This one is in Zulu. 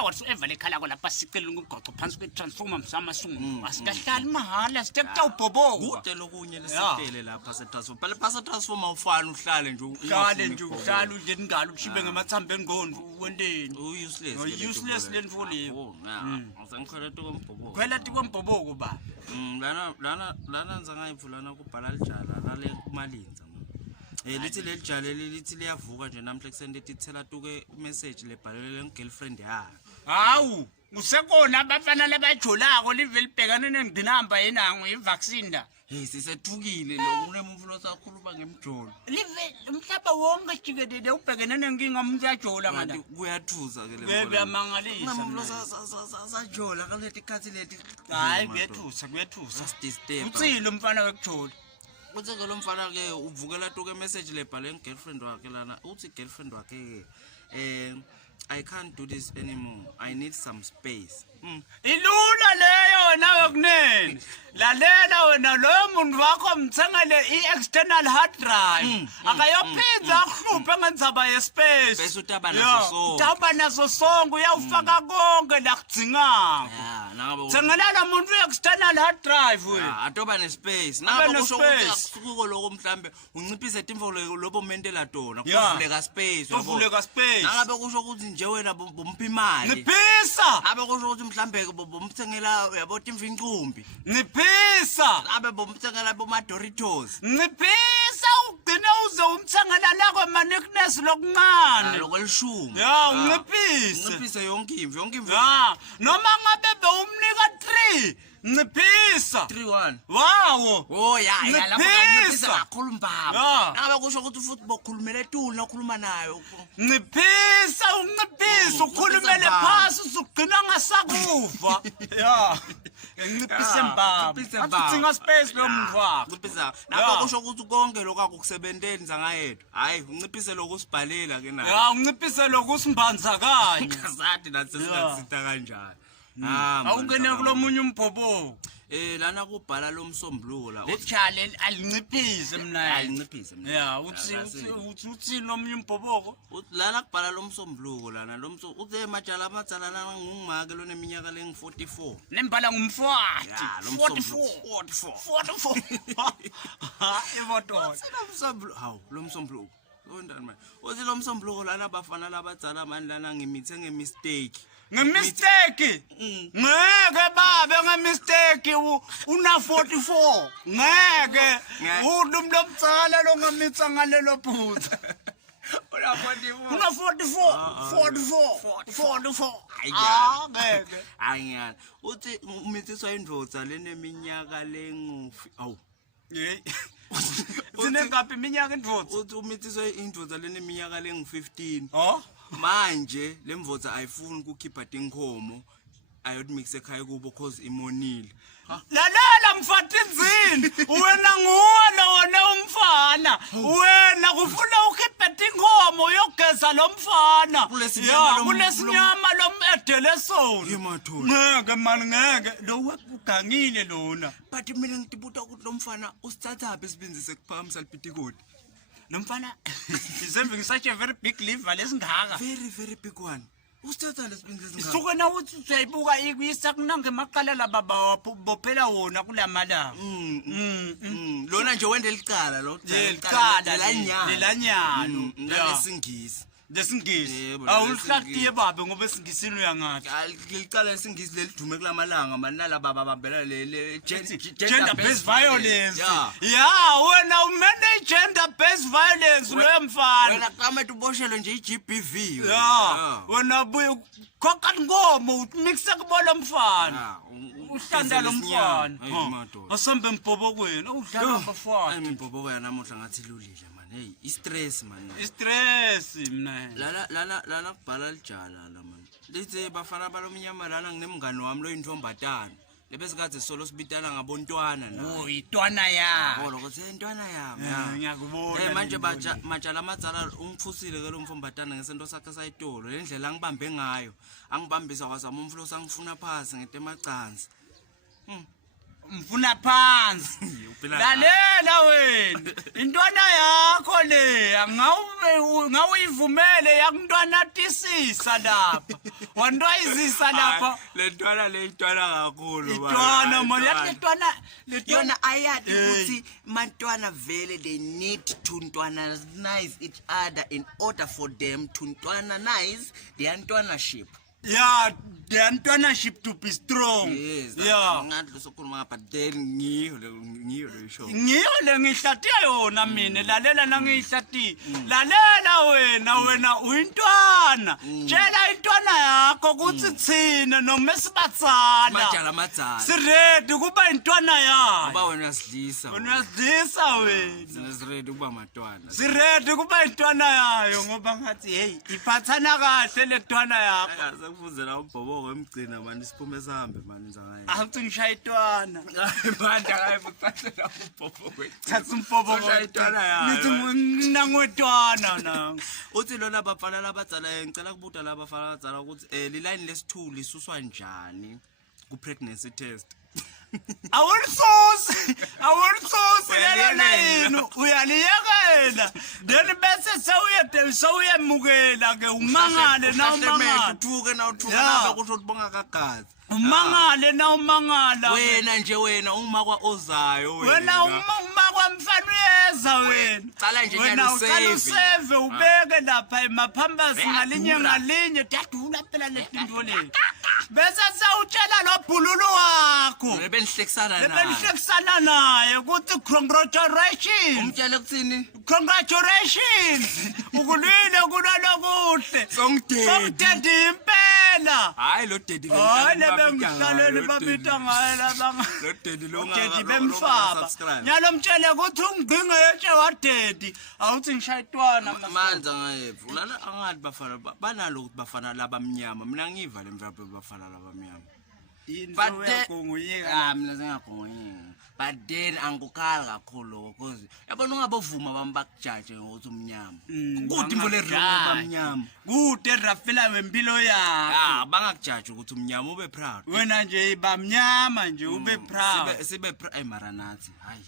phela whatsoever lekhala lapha sicela ukugoqa phansi kwetransformer msamasungu asikahlali mahala sitekutha ubhoboka kude lokunye lesitele lapha setransformer phela phasa transformer ufana uhlale nje uhlale nje ingalo ushibe ngamathambo engqondo wenteni useless lenfoni Azangikhweleta kombhoboko. Khweleta kombhoboko ba. Lana ngizangayivulana kubhala lijala lale kumalinza. Lithi lelijala lithi liyavuka nje namhla kusende ithela tuke message lebhalele ngegirlfriend yakhe. Hawu, kusekona abafana labajolako live libhekane nengidinamba yenango ivaccine da. Hey sisethukile lo unemuntu losakhuluma ngemjolo. Live umhlaba wonke jikelele ubhekene nenkinga umuntu yajola manje. Kuyathuza ke le. Kuyamangalisa. Unemuntu losajola kaleti khathi leti. Hayi kuyathusa. Utsile umfana wekujola. Uthe ke lo mfana ke uvukela tuke message lebhale ngegirlfriend wakhe lana uthi girlfriend wakhe I can't do this anymore. I need some space. Ilula leyo nawe kunene. Lalela wena lo muntu wakho mthengele i-external hard drive. Akayophinza akuhluphe ngendzaba ye-space. Bese utaba naso sonke. Utaba naso sonke uyawufaka konke la kudzingako. Thengela la muntu i-external hard drive wena. Atoba ne-space. Nabo kusho ukuthi akusukuko lokho mhlambe unciphise timvo lobo mentela tona. Kuvuleka space. Kuvuleka space. Nangabe kusho ukuthi nje wena bompha imali. Niphisa. Abe kusho ukuthi mhlambe bomthengela uyabona imvincumbi. Niphisa. Abe bomthengela boma Doritos. Niphisa ugcine uze umthengela lakho ma-nickness lokuncane. Lokwelishumi. Ya, ungiphise. Ungiphise yonke imvi. Ya, noma ngabe bewumnika 3. Niphisa 3-1 Wow oh ya lapho niphisa kakhulu mbaba ngabe kusho ukuthi futhi bokhulumela etulu nokhuluma nayo niphisa ukhulumele phasi usugcina ngasakuva ya ngiphise mbaba athi ngaSpace lo muntu wakho niphisa lapho kusho ukuthi konke lokho akukusebenteni zangayedwa hayi unciphise lokusibhalela ke nayo ya unciphise lokusimbanzakanye kazathi nathi singasitha kanjani awungene kulomunye umbhobo lana kubhala lo msombuluko la lechale alinciphise mina alinciphise ya uthi lomunye umbhoboko lana kubhala lo msombuluko lana lo uthe majala amadzala lana ngingumake lo neminyaka lengi44 nembala ngumfwati 44 ivoto hawu lo msombuluko ondani manje uthi lo msombuluko lana abafana labadzala manje lana ngimithe ngemistake ngemistake ngeke babe ngemistake una 44 ngeke umuntu lomtsala lo ngamitsa ngalelo phutha una 44 ngeke ayingani uthi umitsiswa indvodza leneminyaka awu hey Zinengaphi iminyaka indvodza uthi umitsiswa indvodza leneminyaka lengi15 oh manje lemvodza ayifuni ukukhipha tinkhomo ayotmix ekhaya kubo cause imonile lalela mfatinzini wena nguwe wona umfana wena kufuna ukhiphe tinkhomo yogeza lo mfana kulesinyama lomedele sona ngeke mani ngeke lo ugangile lona but mina ngitibuta ukuthi lo mfana usithatha phi isibinzise kuphamisa lipitikoti nomfana isembe ngisache very big liver lesingaka very big one usithatha lesibinzise lesingaka suke na uthi uyayibuka ikuyisa kunange emaqalela baba bophela wona kulamalanga lona nje wende licala lo lelanyalo lesingisi lesingisi awuhlakhiye babe ngoba esingisini uyangathi licala lesingisi lelidume kulamalanga manala baba babela le gender based violence ya wena umene gender based violence lo mfana wena qhamethe uboshelwe nje iGBV ya wena buye khokha ngomo umixe kubona mfana uhlanda lo mfana asambe mbhobokweni udlala abafana imbhoboko yanamuhla ngathi lulile hey istress man istress mina lana kubhala lijala la man lithi bafana balomnyama lana nginemngani wami lo intombatana lebesikaze solo sibitana ngabontwana na itwana ya ngolo ukuthi intwana yami ngiyakubona manje majala amadzala ungifusile ke lo mfombatana ngesento sakhe sayitolo lendlela ngibambe ngayo angibambisa kwazama umflo sangifuna phasi ngetemacansi mfuna phansi Uphila lalela wena intwana yakho le ngawuyivumele yakuntwana tisisa lapha wantwayizisa lapha le ntwana le itwana kakhulu intwana manje yathi le yona ayathi ukuthi mantwana vele they need to ntwananize each other in order for them to ntwananize their ntwanaship. yeah the ntwanaship to be strong yes yeah ngathi losokhuluma but then ngiyo le show ngiyo le ngihlatiya yona mina lalela nangiyihlatiya lalela wena uyintwana tshela intwana yakho ukuthi thina noma sibatsala majala madzala siready kuba intwana yayo ba wena uyasidlisa uyasidlisa wena siready kuba matwana siready kuba intwana yayo ngoba ngathi hey iphathana kahle le ntwana yakho akufuzela umbhobo emgcina manje siphume sihambe manje nzangaye awuthi ngishaya intwana manje akayibuthela umbhobo thatha umbhobo intwana yayo nithi nangwetwana nang uthi lona bafana labadzala ngicela kubuta laba bafana abadzala ukuthi liline lesithuli isuswa njani ku pregnancy test awulisusi lelo yini uyaliyekela then bese sewuyemukela ke umangale na umangala uthuke na uthuka nabe kusho ukuthi bonga kagazi umangale na umangala wena nje wena uma kwa ozayo wena uma kwamfana uyeza wena cala nje wena ucala useve ubeke lapha emaphambasi ngalinye tiyadula phela letinto leti bese sewutshela nobhululu wakho benihlekisana naye ukuthi congratulations umtshele kuthini congratulations ukulwile kulalokuhle songidedi impela hayi lo dedi hayi lebengihlaleli babita ngaye labanga lo dedi lo dedi bemfaba nyalo mtshele ukuthi ungqinge yetshe wadedi awuthi ngishayitwana manza ngayevu lana angathi bafana banalo ukuthi bafana labamnyama mina ngiva le mvapho bafana labamnyama Mina sengagongonyeka but then angikukhala kakhulu because yabona ungabovuma bami bakujaje ukuthi umnyama kude imvole bamnyama kude rafela wempilo yakho bangakujaje ukuthi umnyama ube proud wena nje bamnyama nje ube proud sibe mara nathi hayi